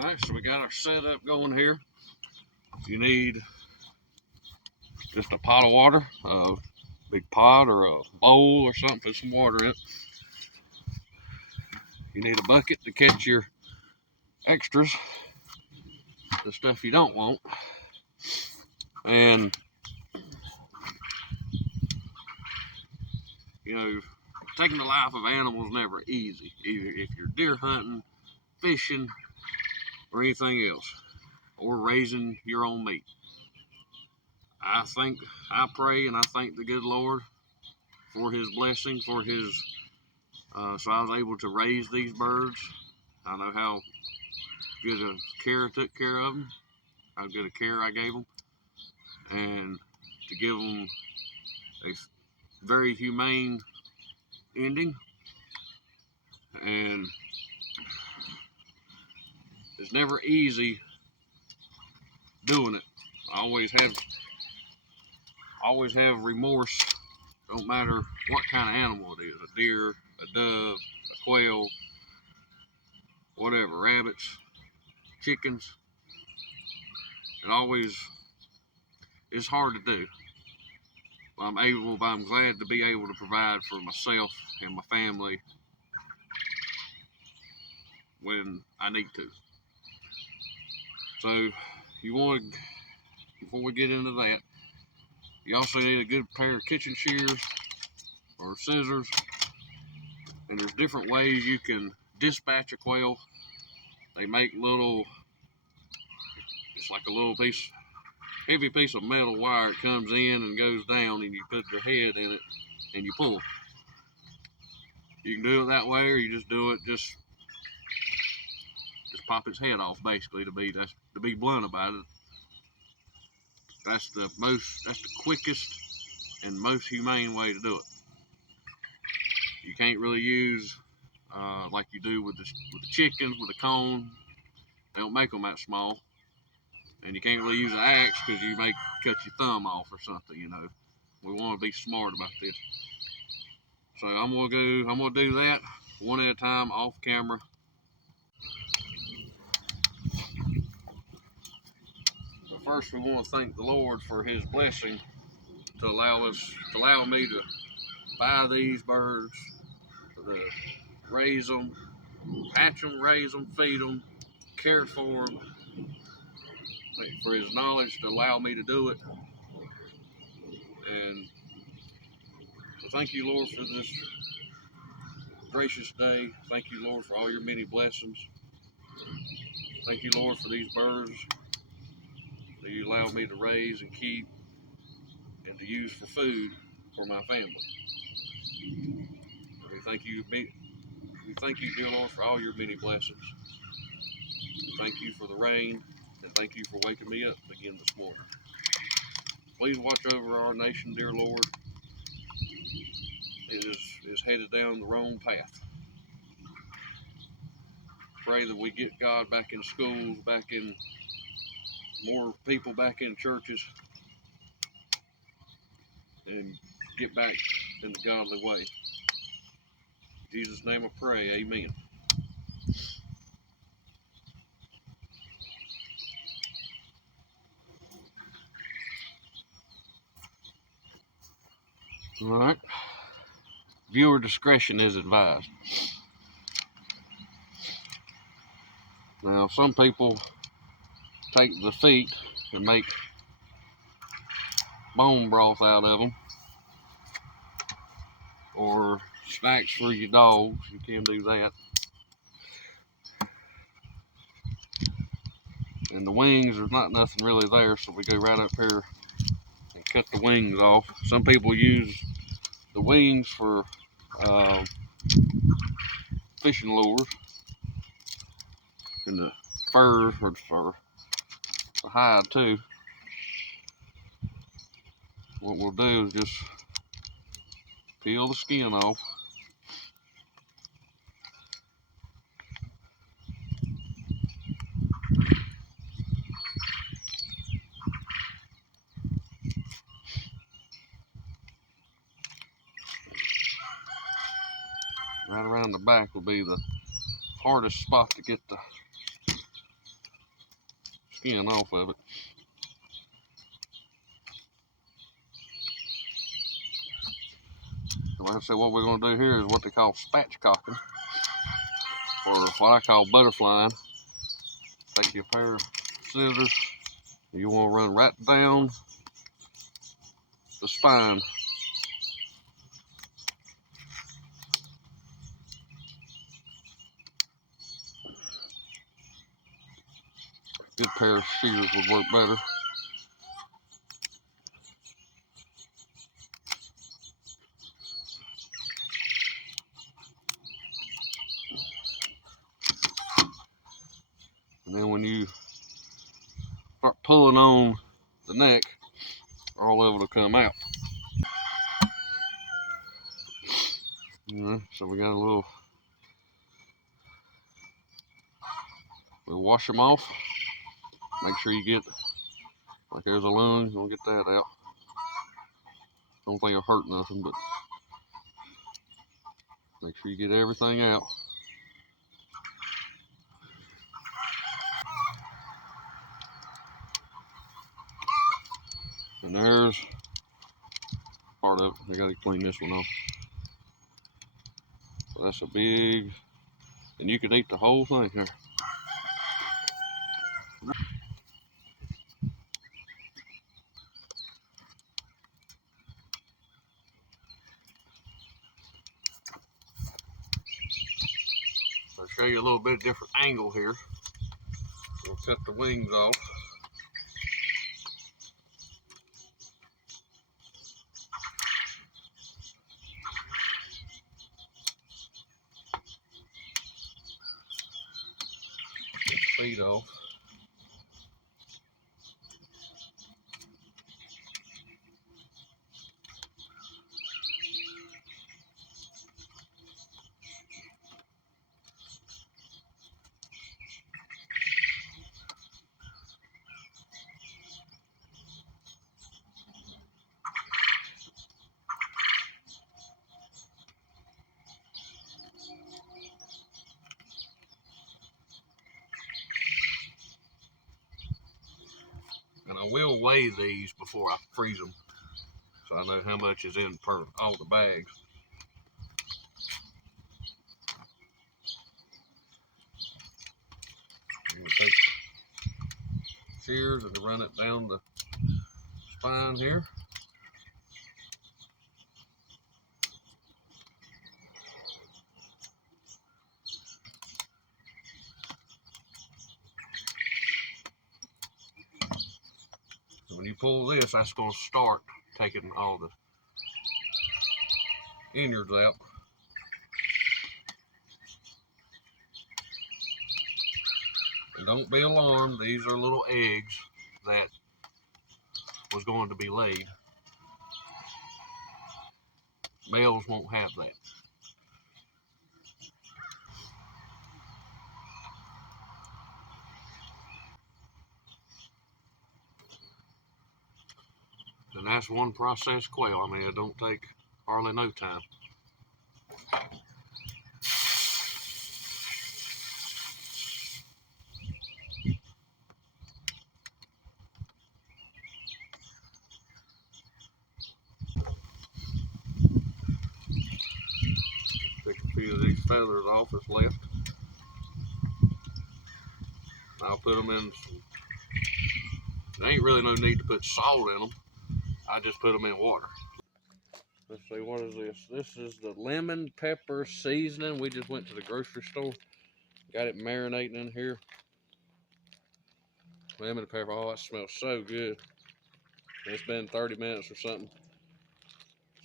Alright, so we got our setup going here. You need just a pot of water, a big pot or a bowl or something, put some water in it. You need a bucket to catch your extras, the stuff you don't want. And, you know, taking the life of animals is never easy, either if you're deer hunting, fishing, or anything else, or raising your own meat. I pray and I thank the good Lord for his blessing, for his, so I was able to raise these birds. I know how good a care I took care of them, how good a care I gave them, and to give them a very humane ending. And it's never easy doing it. I always have remorse, don't matter what kind of animal it is, a deer, a dove, a quail, whatever, rabbits, chickens. It's hard to do. But I'm glad to be able to provide for myself and my family when I need to. So before we get into that, you also need a good pair of kitchen shears or scissors. And there's different ways you can dispatch a quail. They make it's like a little heavy piece of metal wire. It comes in and goes down, and you put your head in it and you pull. You can do it that way, or you just do it just pop its head off, basically, to be blunt about it. That's the quickest and most humane way to do it. You can't really use like you do with the chickens with a cone. They don't make them that small. And you can't really use an axe because you may cut your thumb off or something, you know. We want to be smart about this. So I'm gonna do that one at a time off camera. But first, we want to thank the Lord for his blessing to allow me to buy these birds, to raise them, hatch them, raise them, feed them, care for them, for his knowledge to allow me to do it. And so thank you, Lord, for this gracious day. Thank you, Lord, for all your many blessings. Thank you, Lord, for these birds that you allow me to raise and keep and to use for food for my family. We thank you, dear Lord, for all your many blessings. Thank you for the rain, and thank you for waking me up again this morning. Please watch over our nation, dear Lord. It is headed down the wrong path. Pray that we get God back in schools, more people back in churches, and get back in the godly way. In Jesus' name I pray, amen. All right. Viewer discretion is advised. Now, some people take the feet and make bone broth out of them, or snacks for your dogs. You can do that. And the wings, there's not nothing really there, so we go right up here and cut the wings off. Some people use the wings for fishing lures, and the fur for the hide too. What we'll do is just peel the skin off. Right around the back will be the hardest spot to get the skin off of it. Like I said, what we're going to do here is what they call spatchcocking, or what I call butterflying. Take your pair of scissors, you want to run right down the spine. Good pair of shears would work better. And then when you start pulling on the neck, all of it will come out. So we got we'll wash them off. Make sure you get, like there's a lung, you're gonna get that out. Don't think it'll hurt nothing, but make sure you get everything out. And there's part of it. I gotta clean this one off. So that's a big, and you could eat the whole thing here. I'll show you a little bit different angle here. We'll cut the wings off. Feet off. And I will weigh these before I freeze them, so I know how much is in per all the bags. I'm gonna take shears and run it down the spine here. So when you pull this, that's going to start taking all the innards out. And don't be alarmed, these are little eggs that was going to be laid. Males won't have that. And that's one processed quail. I mean, it don't take hardly no time. Take a few of these feathers off that's left. I'll put them in some, there ain't really no need to put salt in them. I just put them in water. Let's see, what is this? This is the lemon pepper seasoning. We just went to the grocery store. Got it marinating in here. Lemon pepper, oh, it smells so good. It's been 30 minutes or something.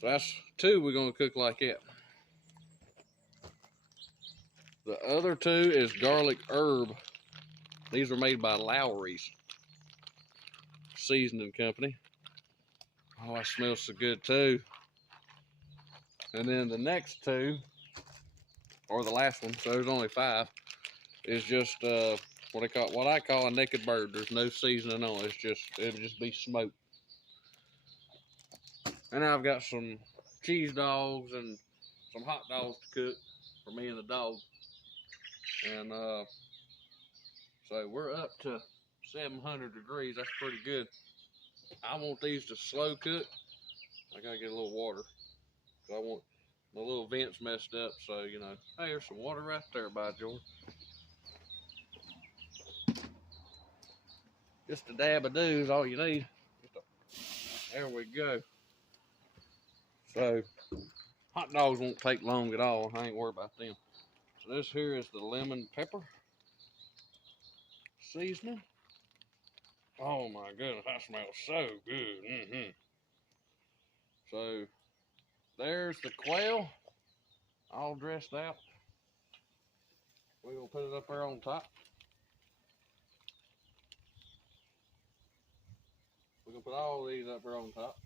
So that's two we're gonna cook like that. The other two is garlic herb. These are made by Lowry's Seasoning Company. Oh, that smells so good too. And then the next two, or the last one, so there's only 5, is just what I call a naked bird. There's no seasoning on it. It'll just be smoked. And I've got some cheese dogs and some hot dogs to cook for me and the dog. And so we're up to 700 degrees. That's pretty good. I want these to slow cook. I gotta get a little water. I want my little vents messed up, so you know. Hey, there's some water right there, by George. Just a dab of dew is all you need. There we go. So, hot dogs won't take long at all. I ain't worried about them. So this here is the lemon pepper seasoning. Oh my goodness, that smells so good. So, there's the quail, all dressed out. We're gonna put it up there on top. We're gonna put all these up there on top.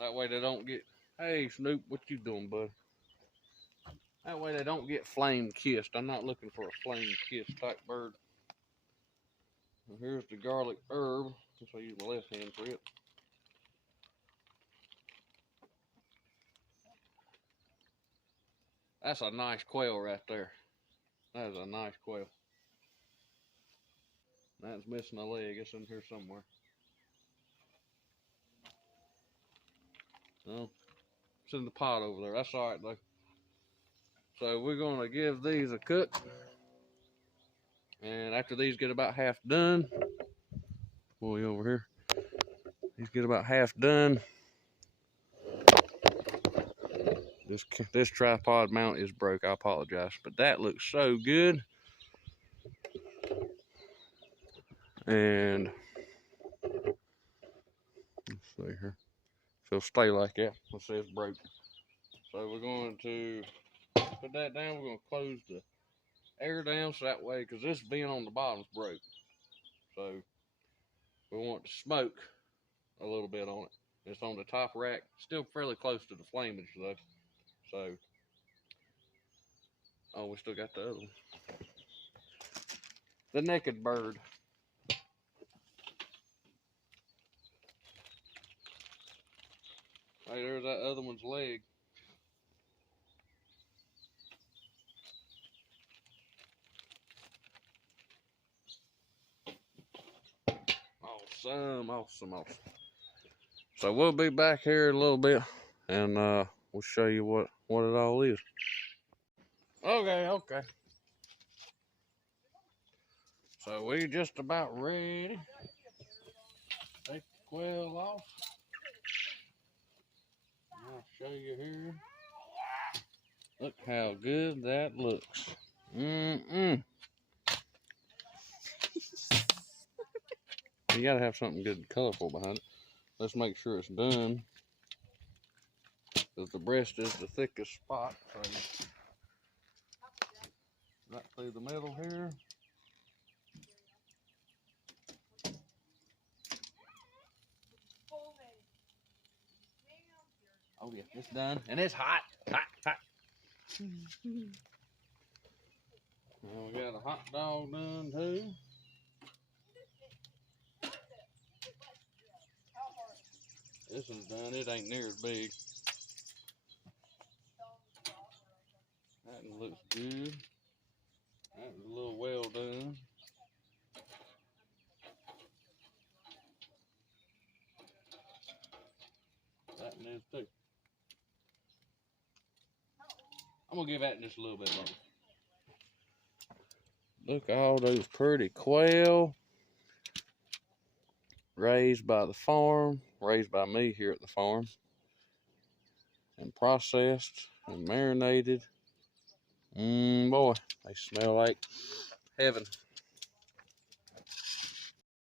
That way they don't get, hey Snoop, what you doing, bud? That way they don't get flame kissed. I'm not looking for a flame kiss type bird. And here's the garlic herb. Guess I'll use my left hand for it. That's a nice quail right there. That is a nice quail. That's missing a leg. It's in here somewhere. No, it's in the pot over there. That's all right though. So we're gonna give these a cook. And after these get about half done, boy over here, these get about half done. This tripod mount is broke. I apologize, but that looks so good. And let's see here. So it'll stay like that. Let's say it's broke. So we're going to put that down. We're going to close the air down so that way, because this vent on the bottom's broke. So we want to smoke a little bit on it. It's on the top rack, still fairly close to the flamage though. So, oh, we still got the other one. The naked bird. Hey, there's that other one's leg. Awesome. So we'll be back here in a little bit, and we'll show you what it all is. Okay. So we just about ready. Take the quail off. I'll show you here. Look how good that looks. You gotta have something good and colorful behind it. Let's make sure it's done, because the breast is the thickest spot. So right through the middle here. Oh yeah, it's done, and it's hot. Now we got a hot dog done too. This is done. It ain't near as big. That looks good. That was a little well done. That one is too. I'm gonna give that just a little bit longer. Look at all those pretty quail. Raised by the farm, raised by me here at the farm, and processed and marinated. Boy, they smell like heaven.